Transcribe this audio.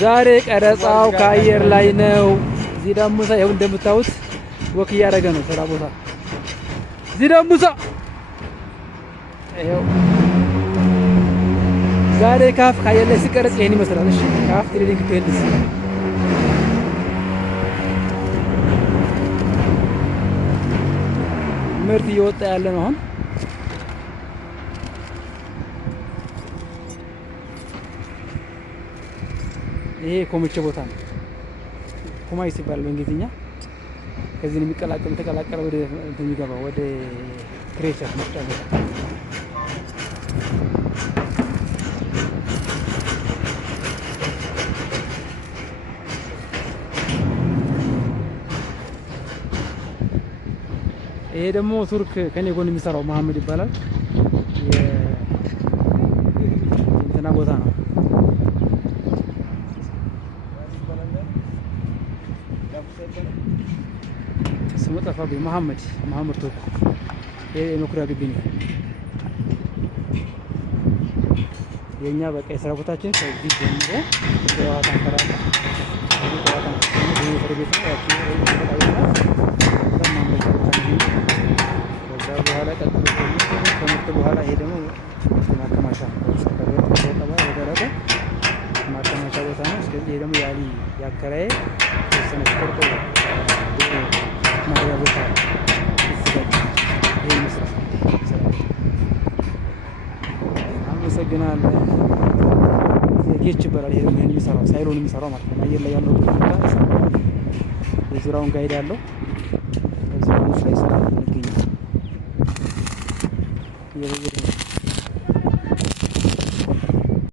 ዛሬ ቀረጻው ከአየር ላይ ነው። እዚህ ደግሞ ይኸው እንደምታዩት ወክ እያደረገ ነው ስራ ቦታ። እዚህ ደግሞ ይኸው ዛሬ ካፍ ከአየር ላይ ሲቀረጽ ይሄን ይመስላል። እሺ ካፍ ትሬኒንግ ፔልስ ምርት እየወጣ ያለ ነው አሁን። ይሄ ኮምቼ ቦታ ነው። ኮማይስ ይባላል በእንግሊዝኛ። ከዚህ ነው የሚቀላቀል ተቀላቀለ ወደ የሚገባው ወደ ክሬቸር መስጫ ቦታ። ይሄ ደግሞ ቱርክ ከኔ ጎን የሚሰራው መሐመድ ይባላል። የእንትና ቦታ ነው። ስሙ ጠፋብኝ። መሐመድ ቱርክ። ይሄ የመኩሪያ ግቢ ነው። የኛ በቃ የስራ ቦታችን ከዚህ ጀምሮ የዋታ አንከራታ በኋላ ቀጥሎ ከምርት በኋላ ይሄ ደግሞ ማከማቻ ማከማቻ ቦታ ነው። ስለዚህ ይሄ ደግሞ ያሊ ያከራየ የተወሰነ ስፖርት ማሪያ ቦታ ይሄ ይመስላል። አመሰግናለሁ። ጌች ይባላል። ይሄ ደግሞ የሚሰራው ሳይሎን የሚሰራው ማለት ነው። አየር ላይ ያለው ቦታ የዙሪያውን ጋይድ ያለው እዚህ ላይ ይሰራል። ይገኛል።